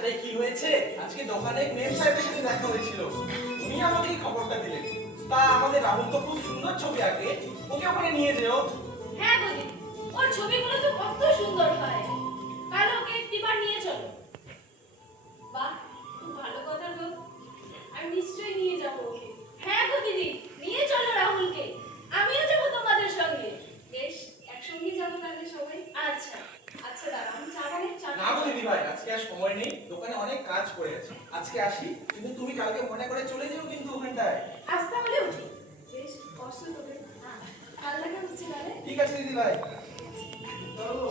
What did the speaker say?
আরে কি হয়েছে? আজকে দোকানে মেম সাহেবের সাথে দেখা হয়েছিল। উনি আমাকে এই খবরটা দিলেন। তা আমাদের রাহুল তো খুব সুন্দর ছবি আঁকে, ওকে ওখানে নিয়ে যেও। হ্যাঁ বলি, ওর ছবিগুলো তো কত সুন্দর হয়। কাল ওকে একটিবার নিয়ে চলো। বাহ, খুব ভালো কথা গো। আমি নিশ্চয়ই নিয়ে যাব ওকে। হ্যাঁ গো দিদি, নিয়ে চলো রাহুলকে। আমিও যাব তোমাদের সঙ্গে। বেশ, একসঙ্গে যাবো তাহলে সবাই। আচ্ছা আচ্ছা, দাঁড়াও আমি চা বানিয়ে না গো দিদি ভাই, আজকে আর সময় নেই, দোকানে অনেক কাজ পড়ে আছে। আজকে আসি, কিন্তু তুমি কালকে মনে করে চলে যেও কিন্তু ওখানটায়। আজ তাহলে উঠি। বেশ কষ্ট তোকে। হ্যাঁ, ভালো লাগে হচ্ছে তাহলে। ঠিক আছে দিদি ভাই, চলো।